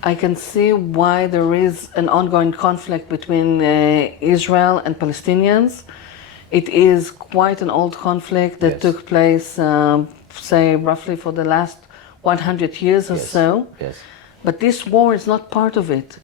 I can see why there is an ongoing conflict between Israel and Palestinians. It is quite an old conflict that took place, say, roughly for the last 100 years or so. Yes. But this war is not part of it.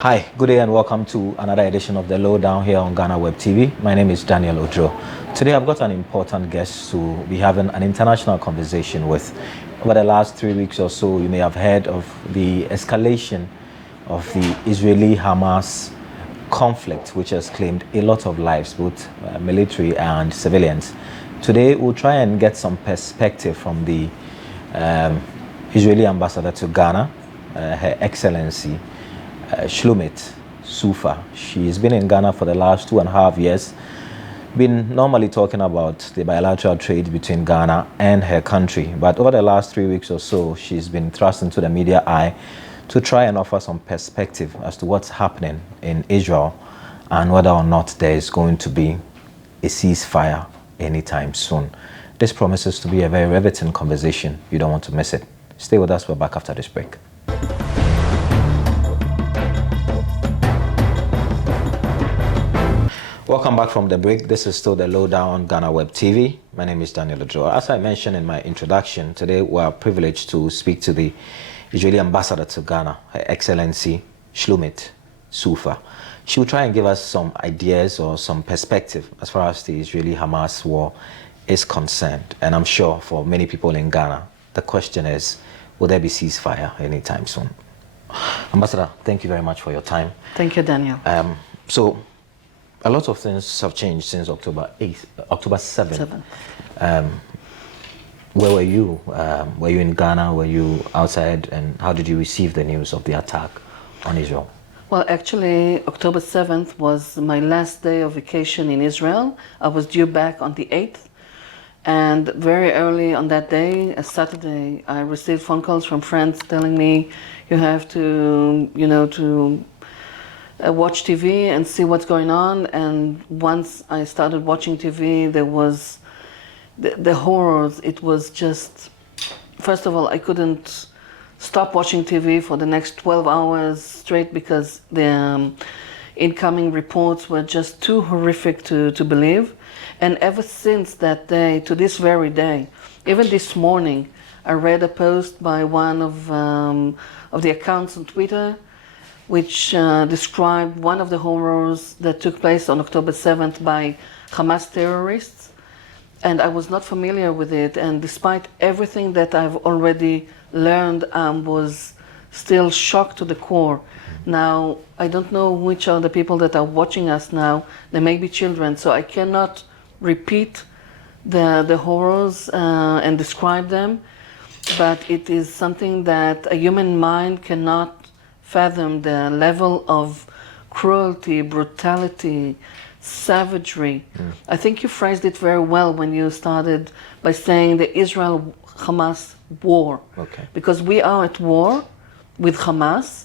Hi, good day and welcome to another edition of the Lowdown here on GhanaWeb TV. My name is Daniel Oduro. Today I've got an important guest to be having an international conversation with. Over the last 3 weeks or so, you may have heard of the escalation of the Israeli-Hamas conflict, which has claimed a lot of lives, both military and civilians. Today we'll try and get some perspective from the Israeli ambassador to Ghana, Her Excellency Shlomit Sufa. She's been in Ghana for the last 2.5 years, been normally talking about the bilateral trade between Ghana and her country. But over the last 3 weeks or so, she's been thrust into the media eye to try and offer some perspective as to what's happening in Israel and whether or not there is going to be a ceasefire anytime soon. This promises to be a very riveting conversation. You don't want to miss it. Stay with us. We're back after this break. Welcome back from the break. This is still the Lowdown on GhanaWeb TV. My name is Daniel Oduro. As I mentioned in my introduction, today we are privileged to speak to the Israeli ambassador to Ghana, Her Excellency Shlomit Sufa. She will try and give us some ideas or some perspective as far as the Israeli-Hamas war is concerned. And I'm sure for many people in Ghana, the question is, will there be ceasefire anytime soon? Ambassador, thank you very much for your time. Thank you, Daniel. A lot of things have changed since October 7th. Where were you? Were you in Ghana? Were you outside? And how did you receive the news of the attack on Israel? Well, actually, October 7th was my last day of vacation in Israel. I was due back on the 8th. And very early on that day, a Saturday, I received phone calls from friends telling me, you have to, watch TV and see what's going on. And once I started watching TV, there was the horrors. It was just, first of all, I couldn't stop watching TV for the next 12 hours straight because the incoming reports were just too horrific to believe. And ever since that day to this very day, even this morning, I read a post by one of the accounts on Twitter which described one of the horrors that took place on October 7th by Hamas terrorists. And I was not familiar with it. And despite everything that I've already learned, I was still shocked to the core. Now, I don't know which are the people that are watching us now. They may be children, so I cannot repeat the horrors and describe them. But it is something that a human mind cannot fathom, the level of cruelty, brutality, savagery. I think you phrased it very well when you started by saying the Israel-Hamas war. Okay. Because we are at war with Hamas,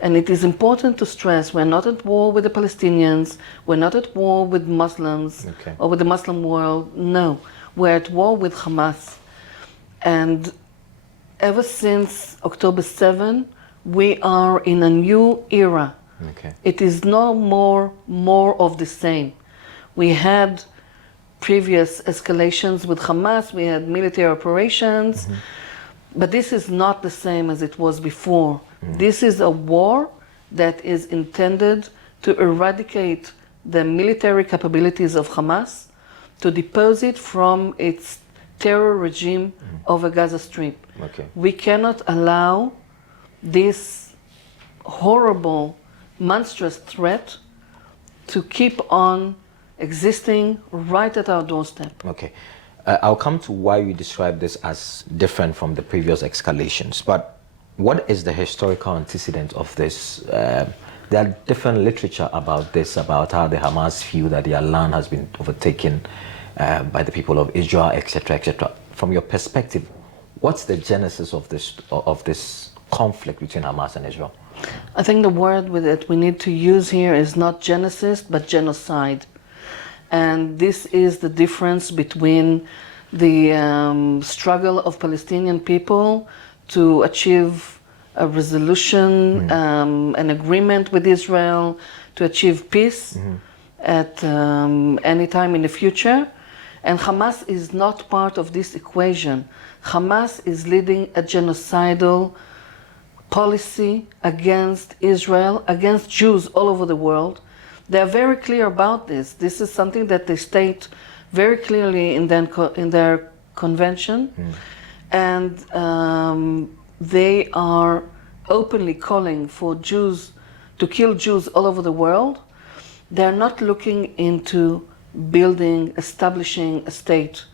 and it is important to stress we're not at war with the Palestinians, we're not at war with Muslims or with the Muslim world. No, we're at war with Hamas. And ever since October 7, we are in a new era. It is no more of the same. We had previous escalations with Hamas, we had military operations, but this is not the same as it was before. This is a war that is intended to eradicate the military capabilities of Hamas, to depose it from its terror regime over Gaza Strip. We cannot allow this horrible, monstrous threat to keep on existing right at our doorstep. I'll come to why you describe this as different from the previous escalations, but what is the historical antecedent of this? There are different literature about this, about how the Hamas feel that their land has been overtaken by the people of Israel, etc., etc. From your perspective, what's the genesis of this conflict between Hamas and Israel? I think the word that we need to use here is not genesis, but genocide. And this is the difference between the struggle of Palestinian people to achieve a resolution, an agreement with Israel, to achieve peace at any time in the future. And Hamas is not part of this equation. Hamas is leading a genocidal policy against Israel, against Jews all over the world. They are very clear about this. This is something that they state very clearly in their convention. And they are openly calling for Jews to kill Jews all over the world. They are not looking into building, establishing a state.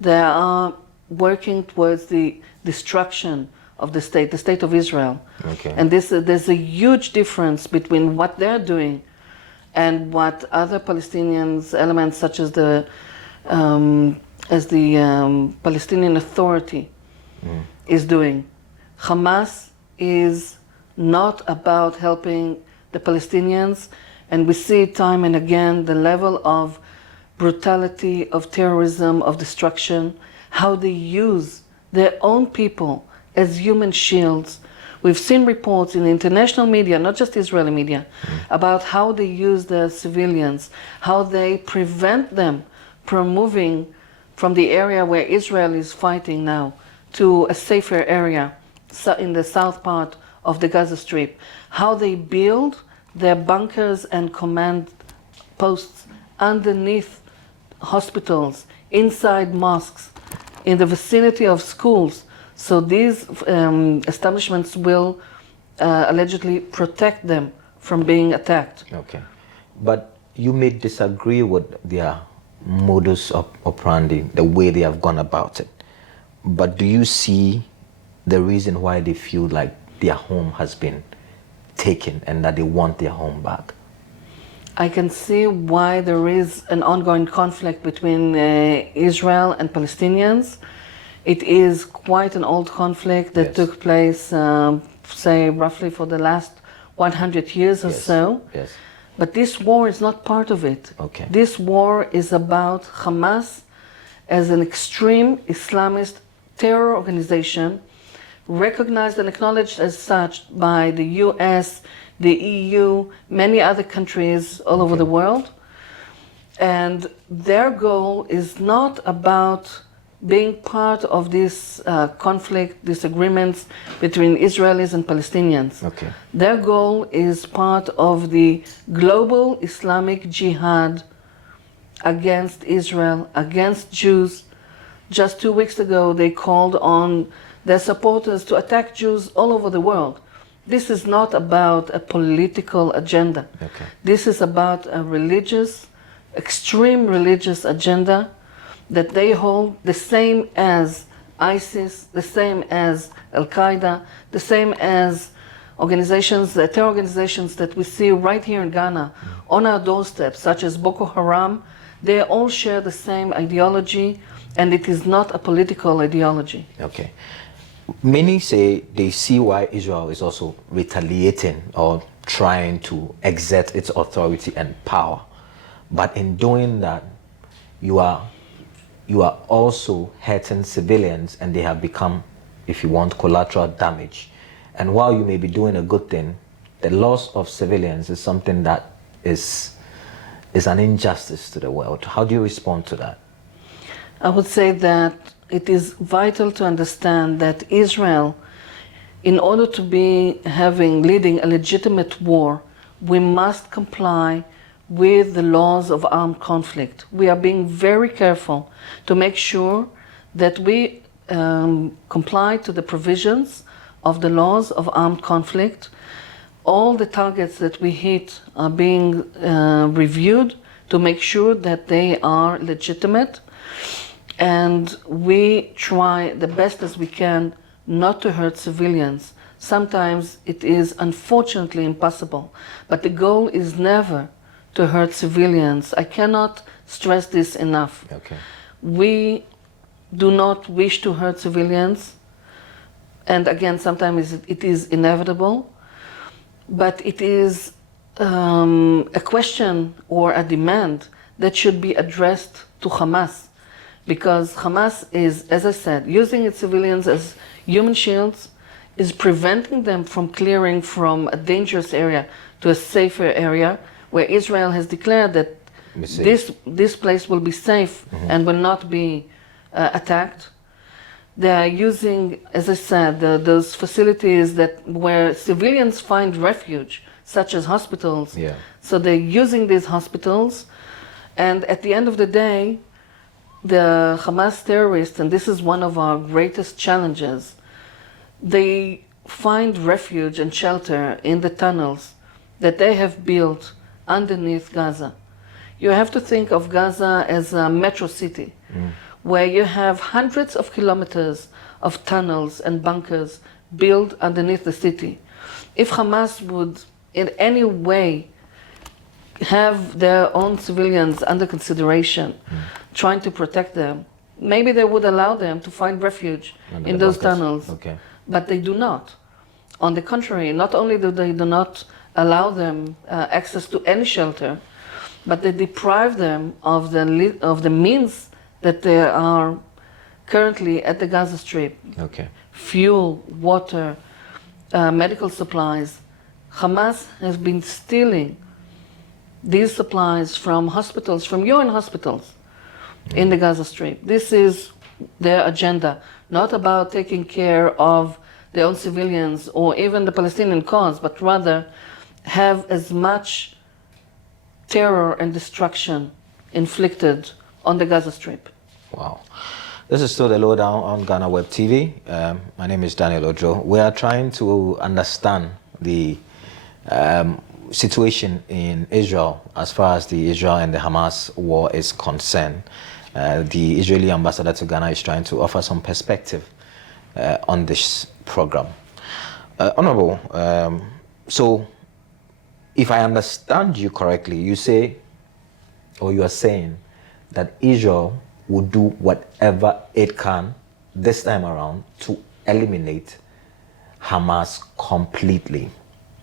They are working towards the destruction of the state of Israel. Okay. And there's a huge difference between what they're doing and what other Palestinians elements, such as the Palestinian Authority, is doing. Hamas is not about helping the Palestinians, and we see time and again the level of brutality, of terrorism, of destruction, how they use their own people as human shields. We've seen reports in international media, not just Israeli media, about how they use the civilians, how they prevent them from moving from the area where Israel is fighting now to a safer area in the south part of the Gaza Strip, how they build their bunkers and command posts underneath hospitals, inside mosques, in the vicinity of schools. So these establishments will allegedly protect them from being attacked. Okay. But you may disagree with their modus operandi, the way they have gone about it. But do you see the reason why they feel like their home has been taken and that they want their home back? I can see why there is an ongoing conflict between Israel and Palestinians. It is quite an old conflict that took place, say, roughly for the last 100 years or so. Yes. But this war is not part of it. Okay. This war is about Hamas as an extreme Islamist terror organization, recognized and acknowledged as such by the US, the EU, many other countries all over the world. And their goal is not about being part of this conflict, disagreements between Israelis and Palestinians. Okay. Their goal is part of the global Islamic jihad against Israel, against Jews. Just 2 weeks ago, they called on their supporters to attack Jews all over the world. This is not about a political agenda. Okay. This is about a religious, extreme religious agenda that they hold, the same as ISIS, the same as Al-Qaeda, the same as organizations, the terror organizations that we see right here in Ghana on our doorstep, such as Boko Haram. They all share the same ideology, and it is not a political ideology. Okay. Many say they see why Israel is also retaliating or trying to exert its authority and power. But in doing that, you are also hurting civilians, and they have become, if you want, collateral damage. And while you may be doing a good thing, the loss of civilians is something that is an injustice to the world. How do you respond to that? I would say that it is vital to understand that Israel, in order to be leading a legitimate war, we must comply with the laws of armed conflict. We are being very careful to make sure that we comply to the provisions of the laws of armed conflict. All the targets that we hit are being reviewed to make sure that they are legitimate. And we try the best as we can not to hurt civilians. Sometimes it is unfortunately impossible, but the goal is never to hurt civilians. I cannot stress this enough. Okay. We do not wish to hurt civilians, and again, sometimes it is inevitable, but it is a question or a demand that should be addressed to Hamas, because Hamas is, as I said, using its civilians as human shields, is preventing them from clearing from a dangerous area to a safer area, where Israel has declared that this place will be safe and will not be attacked. They are using, as I said, those facilities where civilians find refuge, such as hospitals. Yeah. So they're using these hospitals, and at the end of the day, the Hamas terrorists, and this is one of our greatest challenges, they find refuge and shelter in the tunnels that they have built underneath Gaza. You have to think of Gaza as a metro city, where you have hundreds of kilometers of tunnels and bunkers built underneath the city. If Hamas would in any way have their own civilians under consideration, trying to protect them, maybe they would allow them to find refuge in those tunnels. Okay. But they do not. On the contrary, not only do they not allow them access to any shelter, but they deprive them of the means that they are currently at the Gaza Strip. Okay. Fuel, water, medical supplies. Hamas has been stealing these supplies from hospitals, from UN hospitals in the Gaza Strip. This is their agenda, not about taking care of their own civilians or even the Palestinian cause, but rather have as much terror and destruction inflicted on the Gaza Strip. Wow. This is still the Lowdown on GhanaWeb TV. My name is Daniel Oduro. We are trying to understand the situation in Israel as far as the Israel and the Hamas war is concerned. The Israeli ambassador to Ghana is trying to offer some perspective on this program. Honorable, so if I understand you correctly, you say, or you are saying that Israel will do whatever it can this time around to eliminate Hamas completely.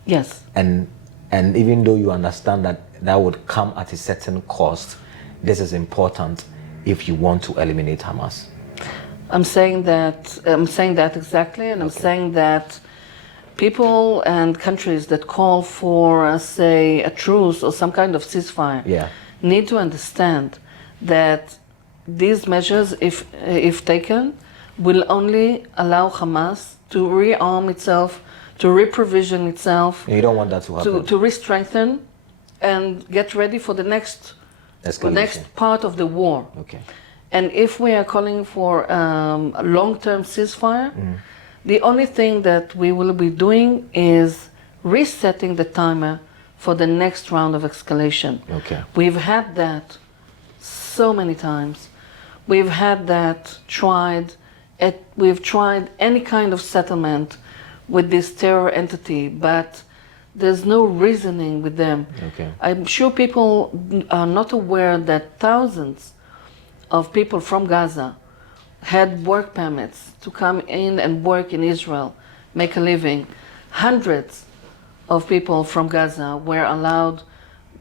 Yes. And even though you understand that that would come at a certain cost, this is important if you want to eliminate Hamas. I'm saying that exactly, and I'm saying that people and countries that call for, say, a truce or some kind of ceasefire need to understand that these measures, if taken, will only allow Hamas to rearm itself, to reprovision itself. You don't want that to happen. To re-strengthen and get ready for the next part of the war. Okay. And if we are calling for a long-term ceasefire, the only thing that we will be doing is resetting the timer for the next round of escalation. Okay. We've had that so many times. We've had that we've tried any kind of settlement with this terror entity, but there's no reasoning with them. Okay. I'm sure people are not aware that thousands of people from Gaza had work permits to come in and work in Israel, make a living. Hundreds of people from Gaza were allowed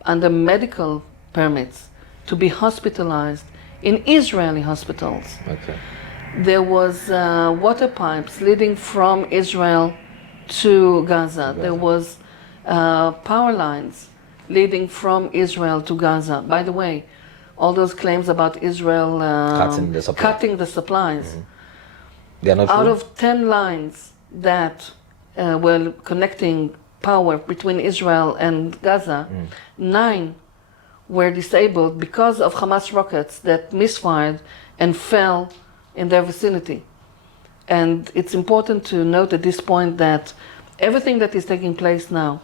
under medical permits to be hospitalized in Israeli hospitals. Okay. There was water pipes leading from Israel to Gaza. There was power lines leading from Israel to Gaza. By the way, all those claims about Israel cutting the supplies. They are not Out true? of 10 lines that were connecting power between Israel and Gaza, 9 were disabled because of Hamas rockets that misfired and fell in their vicinity. And it's important to note at this point that everything that is taking place now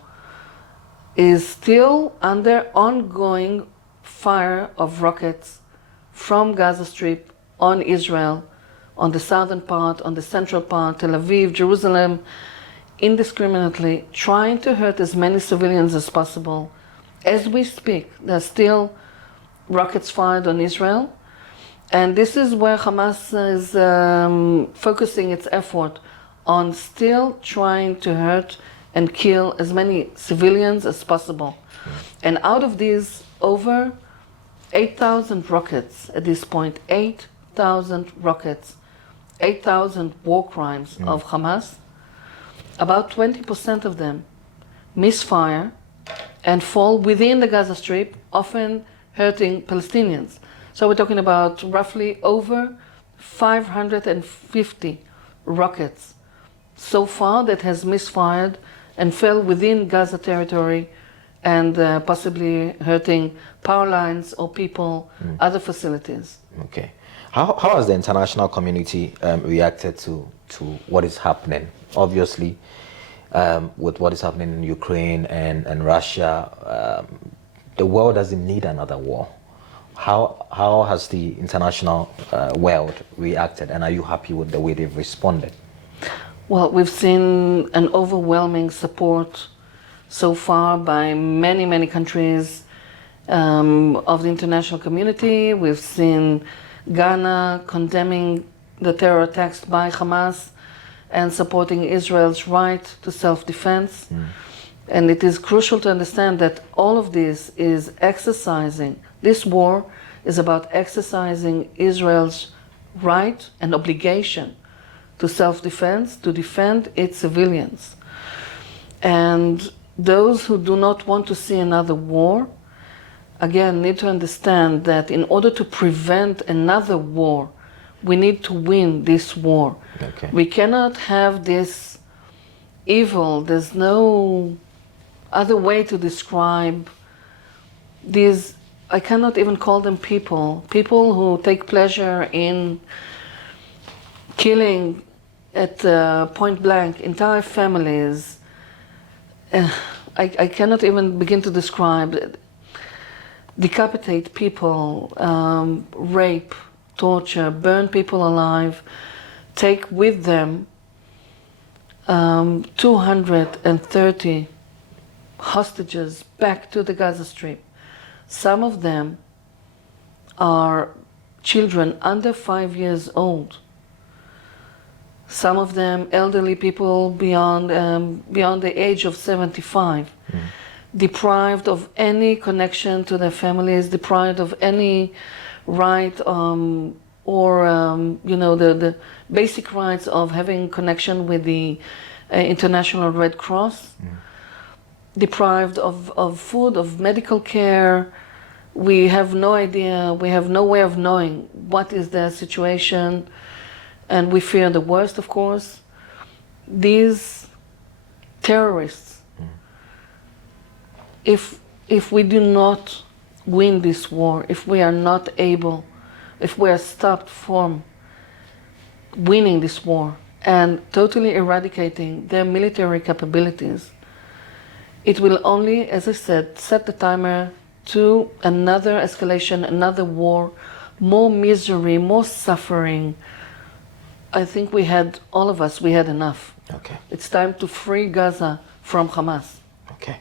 is still under ongoing fire of rockets from Gaza Strip on Israel, on the southern part, on the central part, Tel Aviv, Jerusalem, indiscriminately trying to hurt as many civilians as possible. As we speak, there's still rockets fired on Israel. And this is where Hamas is focusing its effort on still trying to hurt and kill as many civilians as possible. And out of these, over 8,000 rockets at this point, 8,000 rockets, 8,000 war crimes of Hamas, about 20% of them misfire and fall within the Gaza Strip, often hurting Palestinians. So we're talking about roughly over 550 rockets so far that has misfired and fell within Gaza territory and possibly hurting power lines or people, other facilities. Okay. How has the international community reacted to what is happening? Obviously, with what is happening in Ukraine and Russia, the world doesn't need another war. How has the international world reacted, and are you happy with the way they've responded? Well, we've seen an overwhelming support so far by many, many countries of the international community. We've seen Ghana condemning the terror attacks by Hamas and supporting Israel's right to self-defense. And it is crucial to understand that all of this is exercising, this war is about exercising Israel's right and obligation to self-defense, to defend its civilians. And those who do not want to see another war, again, need to understand that in order to prevent another war, we need to win this war. Okay. We cannot have this evil, there's no other way to describe these, I cannot even call them people who take pleasure in killing at point blank entire families. I cannot even begin to describe it. Decapitate people, rape, torture, burn people alive, take with them 230 hostages back to the Gaza Strip. Some of them are children under 5 years old. Some of them elderly people beyond the age of 75, deprived of any connection to their families, deprived of any right or the basic rights of having connection with the International Red Cross, deprived of food, of medical care. We have no idea, we have no way of knowing what is their situation, and we fear the worst, of course. These terrorists, if we do not win this war, if we are not able, if we are stopped from winning this war and totally eradicating their military capabilities, it will only, as I said, set the timer to another escalation, another war, more misery, more suffering. I think all of us had enough. Okay. It's time to free Gaza from Hamas. Okay.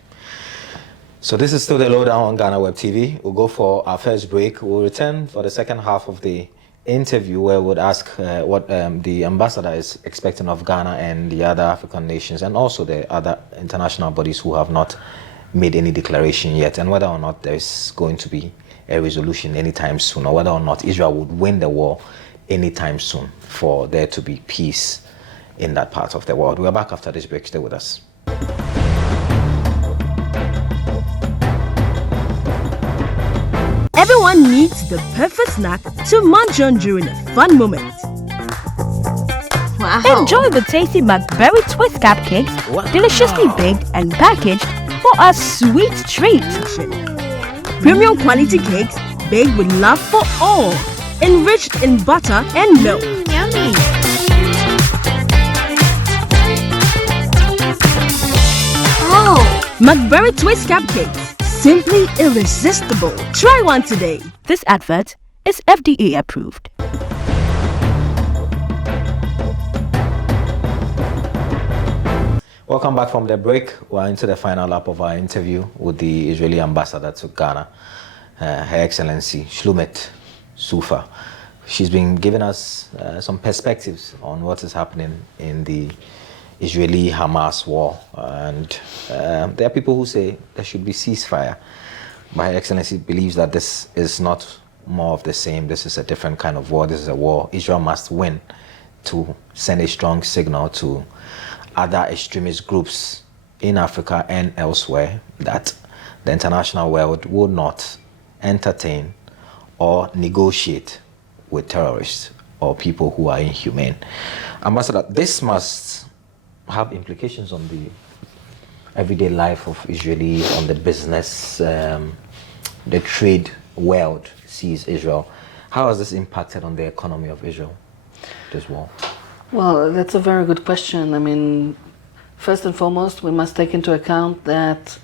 So this is still the Lowdown on GhanaWeb TV. We'll go for our first break. We'll return for the second half of the interview where we'll ask what the ambassador is expecting of Ghana and the other African nations and also the other international bodies who have not made any declaration yet, and whether or not there's going to be a resolution anytime soon, or whether or not Israel would win the war anytime soon for there to be peace in that part of the world. We're back after this break. Stay with us. Everyone needs the perfect snack to munch on during a fun moment. Wow. Enjoy the tasty McBerry Twist cupcakes, deliciously baked and packaged for a sweet treat. Premium quality cakes baked with love for all, enriched in butter and milk. Yummy. Oh, McBerry Twist cupcakes, simply irresistible. Try one today. This advert is FDA approved. Welcome back from the break. We're into the final lap of our interview with the Israeli ambassador to Ghana. Her Excellency Shlomit Sufa. She's been giving us some perspectives on what is happening in the Israeli-Hamas war, and there are people who say there should be ceasefire. My Excellency believes that this is not more of the same. This is a different kind of war. This is a war Israel must win to send a strong signal to other extremist groups in Africa and elsewhere that the international world will not entertain or negotiate with terrorists or people who are inhumane. Ambassador, this must have implications on the everyday life of Israeli, on the business, the trade world sees Israel. How has this impacted on the economy of Israel, this war? Well, that's a very good question. I mean, first and foremost, we must take into account that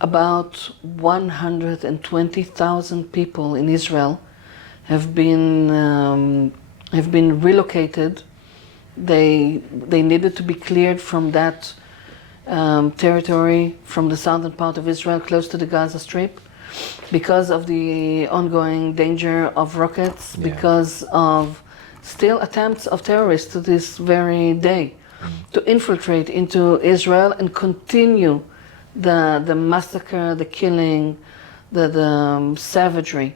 about 120,000 people in Israel have been relocated. They needed to be cleared from that territory, from the southern part of Israel, close to the Gaza Strip, because of the ongoing danger of rockets, because of still attempts of terrorists to this very day to infiltrate into Israel and continue the massacre, the killing, the savagery.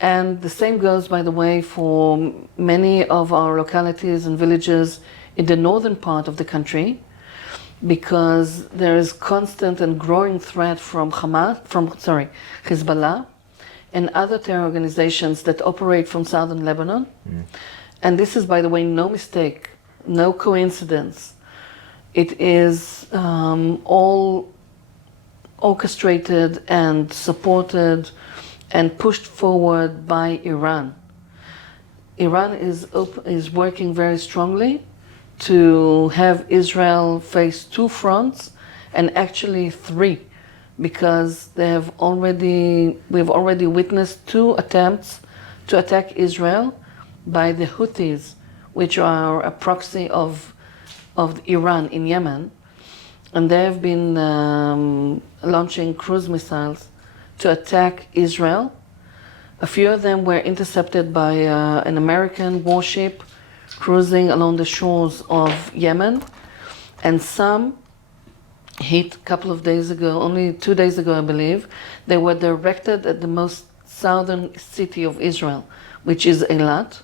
And the same goes, by the way, for many of our localities and villages in the northern part of the country, because there is constant and growing threat from Hezbollah and other terror organizations that operate from southern Lebanon. And this is, by the way, no mistake, no coincidence. It is all orchestrated and supported and pushed forward by Iran. Iran is working very strongly to have Israel face two fronts, and actually three, because we've already witnessed two attempts to attack Israel by the Houthis, which are a proxy of Iran in Yemen, and they have been launching cruise missiles to attack Israel. A few of them were intercepted by an American warship cruising along the shores of Yemen, and some hit a couple of days ago, only 2 days ago I believe. They were directed at the most southern city of Israel, which is Eilat,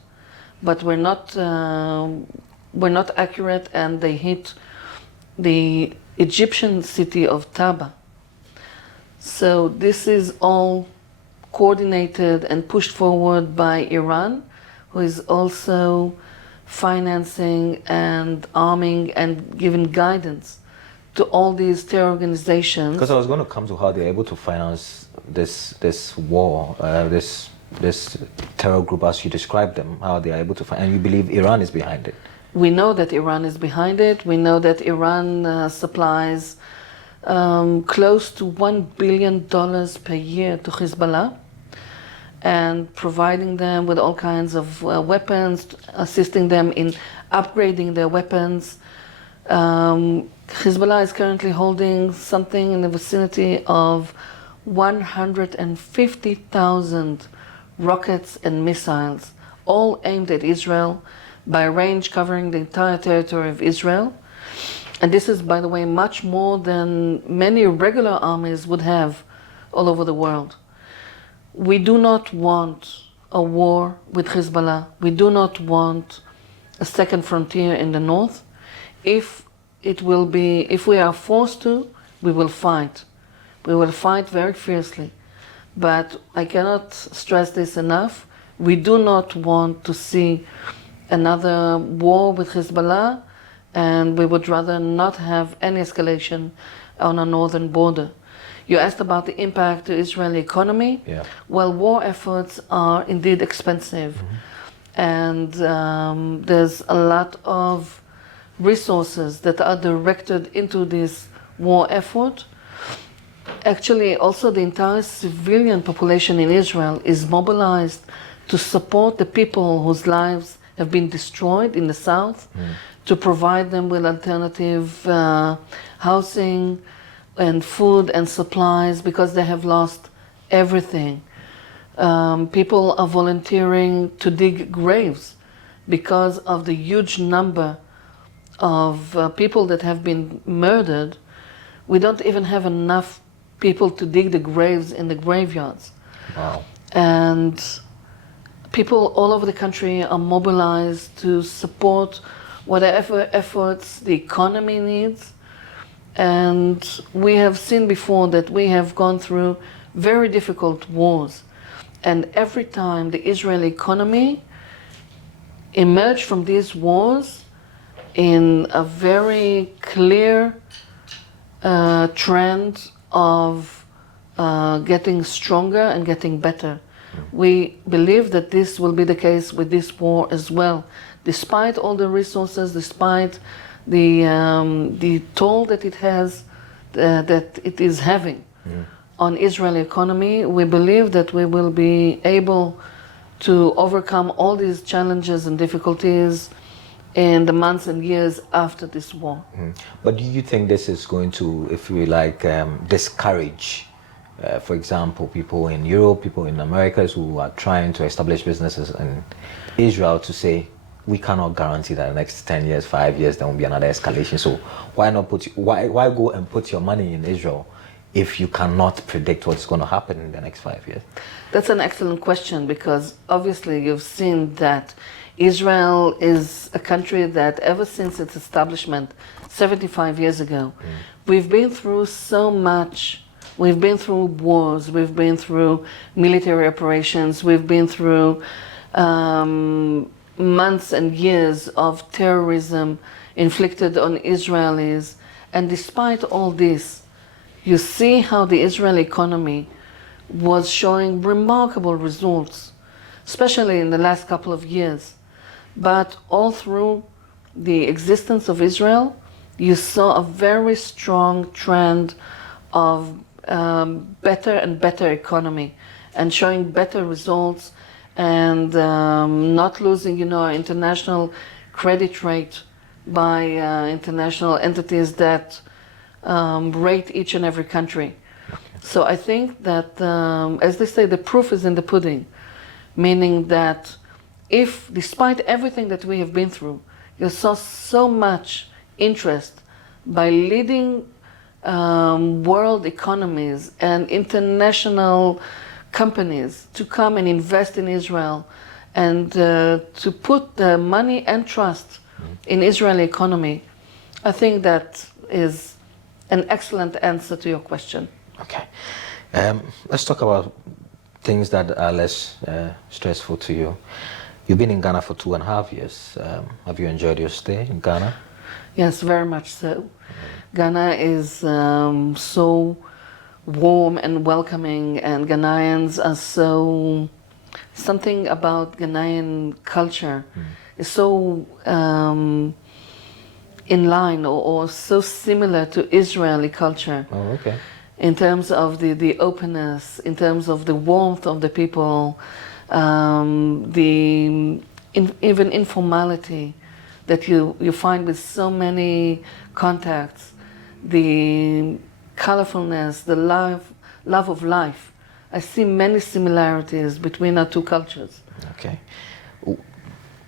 but were not accurate, and they hit the Egyptian city of Taba. So this is all coordinated and pushed forward by Iran, who is also financing and arming and giving guidance to all these terror organizations. Because I was going to come to how they're able to finance this war, this terror group as you described them, how they are able to finance, and you believe Iran is behind it. We know that Iran is behind it. We know that Iran supplies close to $1 billion per year to Hezbollah, and providing them with all kinds of weapons, assisting them in upgrading their weapons. Hezbollah is currently holding something in the vicinity of 150,000 rockets and missiles, all aimed at Israel, by range covering the entire territory of Israel. And this is, by the way, much more than many regular armies would have all over the world. We do not want a war with Hezbollah. We do not want a second frontier in the north. If we are forced to, we will fight. We will fight very fiercely. But I cannot stress this enough. We do not want to see another war with Hezbollah, and we would rather not have any escalation on our northern border. You asked about the impact to Israeli economy. Yeah. Well, war efforts are indeed expensive, and there's a lot of resources that are directed into this war effort. Actually, also the entire civilian population in Israel is mobilized to support the people whose lives have been destroyed in the south, to provide them with alternative housing and food and supplies, because they have lost everything. People are volunteering to dig graves because of the huge number of people that have been murdered. We don't even have enough people to dig the graves in the graveyards. Wow. And people all over the country are mobilized to support whatever efforts the economy needs. And we have seen before that we have gone through very difficult wars. And every time the Israeli economy emerged from these wars in a very clear trend of getting stronger and getting better. We believe that this will be the case with this war as well. Despite all the resources, despite the toll that it has, that it is having on Israeli economy, we believe that we will be able to overcome all these challenges and difficulties in the months and years after this war. But do you think this is going to, if we like, discourage, for example, people in Europe, people in Americas who are trying to establish businesses in Israel to say, we cannot guarantee that in the next 10 years, 5 years, there won't be another escalation. So why not why go and put your money in Israel if you cannot predict what's going to happen in the next 5 years? That's an excellent question, because obviously you've seen that Israel is a country that ever since its establishment 75 years ago, we've been through so much. We've been through wars, we've been through military operations, we've been through months and years of terrorism inflicted on Israelis. And despite all this, you see how the Israeli economy was showing remarkable results, especially in the last couple of years. But all through the existence of Israel, you saw a very strong trend of better and better economy and showing better results, and not losing, our international credit rate by international entities that rate each and every country. So I think that, as they say, the proof is in the pudding, meaning that if, despite everything that we have been through, you saw so much interest by leading world economies and international companies to come and invest in Israel and to put the money and trust in Israeli economy, I think that is an excellent answer to your question. Okay. Let's talk about things that are less stressful to you. You've been in Ghana for 2.5 years. Have you enjoyed your stay in Ghana? Yes, very much so. Ghana is so warm and welcoming, and Ghanaians are so, something about Ghanaian culture is so in line or so similar to Israeli culture. Oh, okay. In terms of the openness, in terms of the warmth of the people, even informality that you find with so many contacts, the colorfulness, the love of life. I see many similarities between our two cultures. Okay.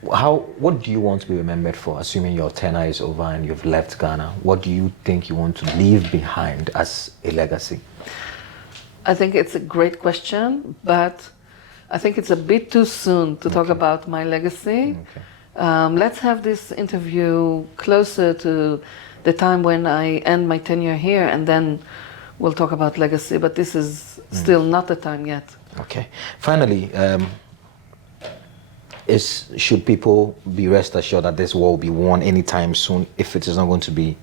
What do you want to be remembered for, assuming your tenure is over and you've left Ghana? What do you think you want to leave behind as a legacy? I think it's a great question, but I think it's a bit too soon to talk about my legacy. Okay. Let's have this interview closer to the time when I end my tenure here, and then we'll talk about legacy, but this is still not the time yet. Okay. Finally, should people be rest assured that this war will be won anytime soon? If it is not going to be,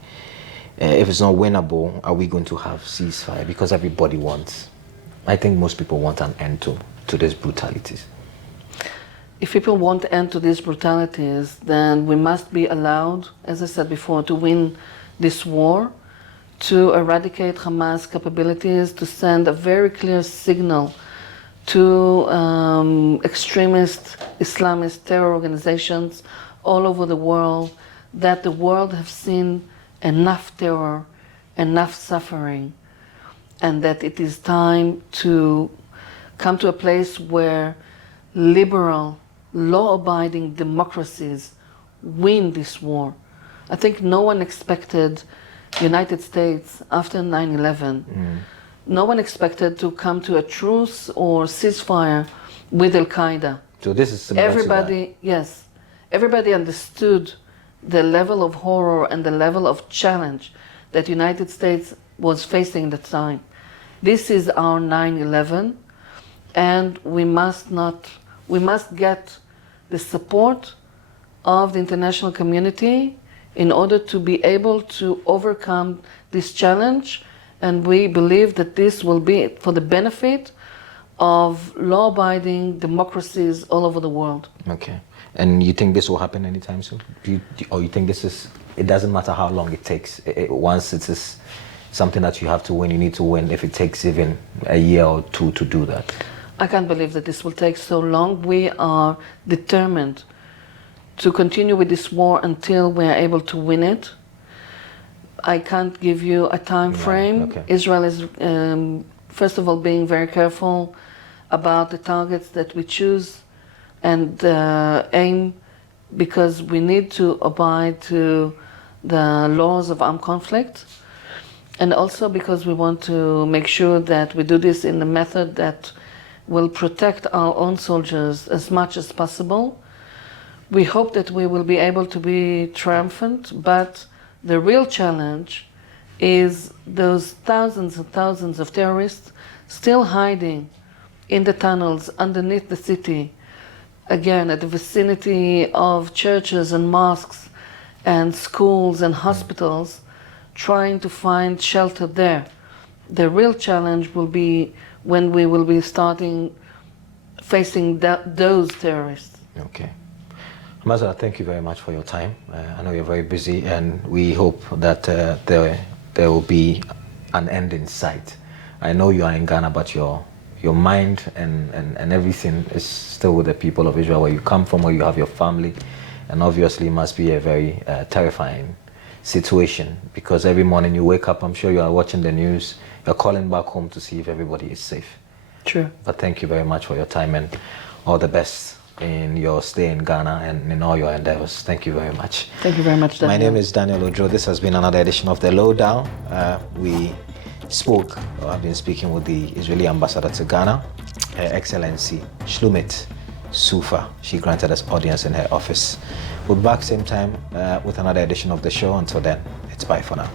if it's not winnable, are we going to have ceasefire? Because everybody wants, I think most people want an end to these brutalities. If people want an end to these brutalities, then we must be allowed, as I said before, to win this war, to eradicate Hamas capabilities, to send a very clear signal to extremist Islamist terror organizations all over the world that the world have seen enough terror, enough suffering, and that it is time to come to a place where liberal, law-abiding democracies win this war. I think no one expected United States after 9/11. No one expected to come to a truce or ceasefire with Al-Qaeda. So this is similar Everybody, yes, everybody understood the level of horror and the level of challenge that United States was facing at the time. This is our 9/11, and we must get the support of the international community in order to be able to overcome this challenge, and we believe that this will be for the benefit of law-abiding democracies all over the world. Okay. And you think this will happen anytime soon? Or you think this is, it doesn't matter how long it takes, once it is something that you have to win, you need to win, if it takes even a year or two to do that? I can't believe that this will take so long. We are determined to continue with this war until we are able to win it. I can't give you a time frame. Okay. Israel is, first of all, being very careful about the targets that we choose and aim, because we need to abide to the laws of armed conflict, and also because we want to make sure that we do this in a method that will protect our own soldiers as much as possible. We hope that we will be able to be triumphant, but the real challenge is those thousands and thousands of terrorists still hiding in the tunnels underneath the city, again at the vicinity of churches and mosques and schools and hospitals, trying to find shelter there. The real challenge will be when we will be starting facing those terrorists. Okay. Maza, thank you very much for your time. I know you're very busy, and we hope that there will be an end in sight. I know you are in Ghana, but your mind and everything is still with the people of Israel, where you come from, where you have your family, and obviously it must be a very terrifying situation, because every morning you wake up, I'm sure you are watching the news, you're calling back home to see if everybody is safe. True. But thank you very much for your time, and all the best in your stay in Ghana and in all your endeavors. Thank you very much. Thank you very much, Daniel. My name is Daniel Oduro. This has been another edition of The Lowdown. We spoke, or I've been speaking with the Israeli ambassador to Ghana, Her Excellency Shlomit Sufa. She granted us audience in her office. We'll be back same time with another edition of the show. Until then, it's bye for now.